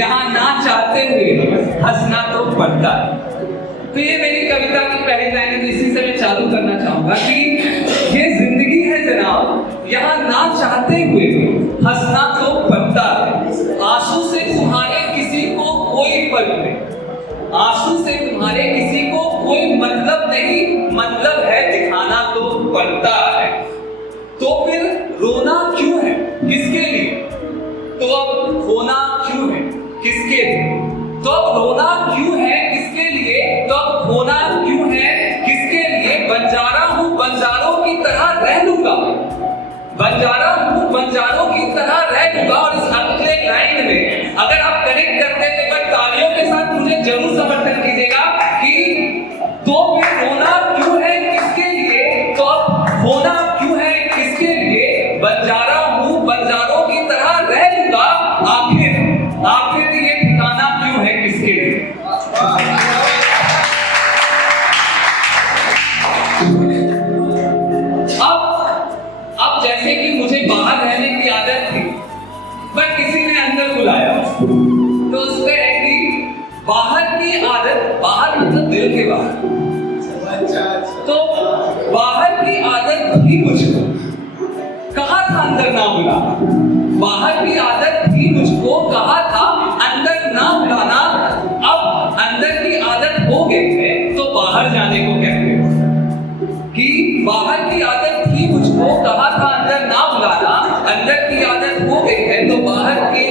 यहाँ ना चाहते हुए हंसना तो पड़ता है। तो ये मेरी कविता की पहली लाइन है, इसी से मैं चालू करना चाहूंगा कि ये जिंदगी है जनाब, यहाँ ना चाहते हुए हंसना तो पड़ता है। आंसू से तुम्हारे किसी को कोई फर्क नहीं, आंसू से तुम्हारे किसी को कोई मतलब नहीं, मतलब है दिखाना तो पड़ता है। तो फिर रोना क्यों है, किसके लिए? तो अब खोना क्यों है, किसके लिए? तो अब रोना क्यों है, किसके लिए? तो अब खोना क्यों है, किसके लिए? बंजारा हूं, बंजारों की तरह रह लूंगा, बंजारा हूं, बंजारों की तरह रह लूंगा। और इस अगले लाइन में अगर आप कनेक्ट करते हैं तो एक तालियों के साथ मुझे जरूर समर्थन कीजिएगा कि तो फिर रोना क्यों है, किसके लिए? तो अब खोना क्यों है, किसके लिए? बंजारा हूं, बंजारों की तरह रह लूंगा, आखिर ये ठिकाना क्यों है, किसके लिए? अब जैसे कि मुझे बाहर रहने की आदत थी, पर किसी ने अंदर बुलाया, तो उस पे है कि बाहर की आदत, बाहर मतलब दिल के बाहर, तो बाहर की आदत भी मुझको कहा था अंदर ना बुलाना, बाहर की आदत भी मुझको कहा था अंदर ना बुलाना। अब अंदर की आदत हो गई है तो बाहर जाने को कहते हो कि बाहर की आदत भी मुझको कहा था अंदर ना बुलाना, अंदर की आदत हो गई है तो बाहर की,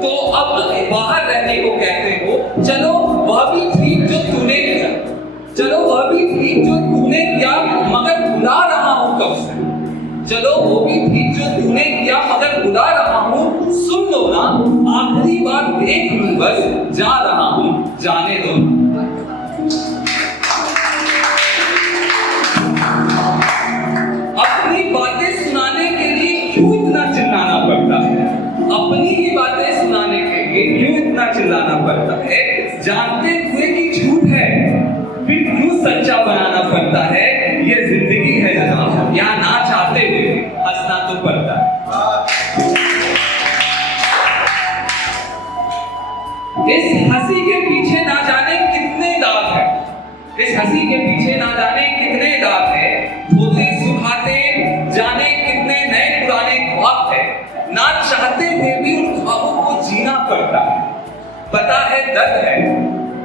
तो अब बाहर रहने को कहते हो। चलो वह भी ठीक जो तूने किया, चलो वह भी ठीक जो तूने किया, मगर बुला रहा हूं कब से, चलो वो भी ठीक जो तूने किया, मगर बुला रहा हूं, सुन लो ना, आखिरी बार देख लूं बस, जा रहा हूं, जाने दो। अपनी बातें सुनाने के लिए क्यों इतना चिल्लाना पड़ता है, अपनी ही बातें सुनाने के लिए क्यों इतना चिल्लाना पड़ता है? जानते हुए कि झूठ है फिर क्यों सच्चा बनाना पड़ता है? ये जिंदगी है जनाब, यहाँ ना चाहते हुए हंसना तो पड़ता है। इस हंसी के पीछे ना जाने कितने दाग है, इस हंसी के पीछे ना जाने कितने दाग है, धोते सुखाते जाने कितने नए पुराने ख्वाब है। ना चाहते हुए भी उन ख्वाबों को जीना पड़ता है। पता है दर्द है,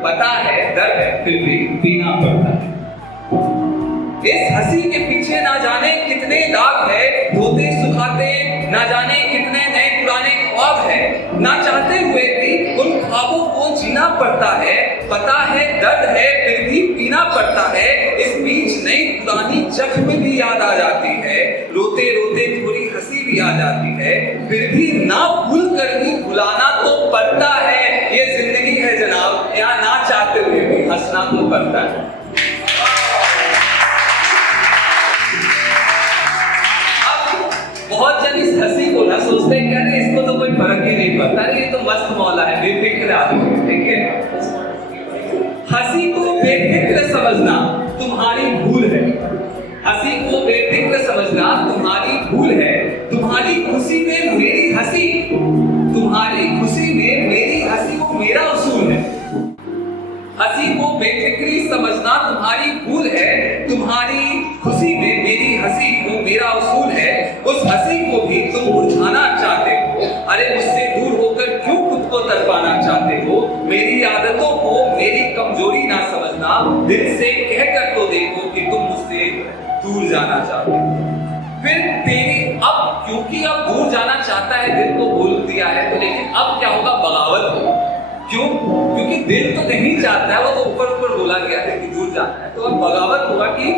पता है दर्द है, फिर भी पीना पड़ता है। इस हंसी के पीछे ना जाने कितने दाग है, धोते सुखाते ना जाने कितने नए पुराने ख्वाब है। ना चाहते हुए भी उन ख्वाबों को जीना पड़ता है। पता है दर्द है, फिर भी पीना पड़ता है। इस बीच नई पुरानी जख्म भी याद आ जाती है, रोते रोते थोड़ी हंसी भी आ जाती है, फिर भी ना भूल कर भी भुलाना तो पड़ता है। ये जिंदगी है जनाब, यहाँ ना चाहते हुए भी हंसना तो पड़ता है। बहुत जन इस हंसी को ना सोचते हैं कि इसको तो कोई फर्क ही नहीं पड़ता, ये तो मस्त मौला है, बेफिक्र आदमी है, ठीक है? हंसी को बेफिक्र समझना तुम्हारी भूल है, हंसी को बेफिक्र समझना तुम्हारी भूल है। तुम्हारी खुशी में मेरी हंसी, तुम्हारी खुशी में मेरी हंसी को मेरा उसूल है। हंसी को बेफिक्री समझना तुम्हारी भूल है, तुम्हारी खुशी में मेरी हंसी को मेरा उसूल है। उस हंसी को भी तुम मुरझाना चाहते हो, अरे मुझसे दूर होकर क्यों खुद को तड़पाना चाहते हो? मेरी आदतों को मेरी कमजोरी ना समझना, दिल से कहकर तो देखो कि तुम मुझसे दूर जाना चाहते हो। फिर तेरी अब क्योंकि अब दूर जाना चाहता है, दिल को बोल दिया है, तो लेकिन अब क्या होगा? बगावत होगी। क्यों? क्योंकि दिल तो नहीं चाहता है, वो तो ऊपर ऊपर बोला गया है कि दूर जाना है, तो अब बगावत होगा कि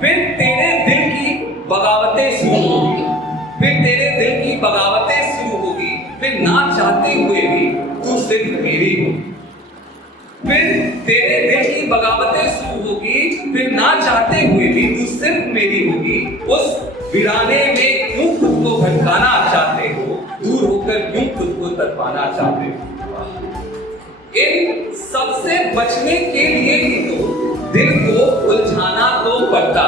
फिर तेरे दिल की बगावतें शुरू होगी, फिर तेरे दिल की बगावतें शुरू होगी, फिर ना चाहते हुए भी तू सिर्फ मेरी होगी, फिर तेरे दिल की बगावतें शुरू होगी, फिर ना चाहते हुए भी तू सिर्फ मेरी होगी। उस वीराने में क्यों खुद को भटकाना चाहते हो, दूर होकर क्यों खुद को तड़पाना चाहते हो? इन सबसे बचने के लिए ही तो दिल को उलझाना तो पड़ता,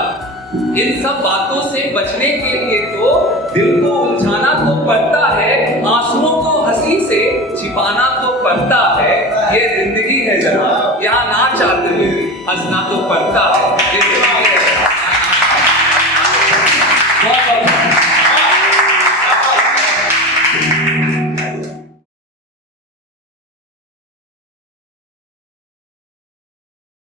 इन सब बातों से बचने के लिए तो दिल को उलझाना तो पड़ता है। आंसुओं को हंसी से छिपाना तो पड़ता है, ये जिंदगी है जरा, यहाँ ना चाहते हुए हंसना तो पड़ता है, ये जिंदगी है। बहुत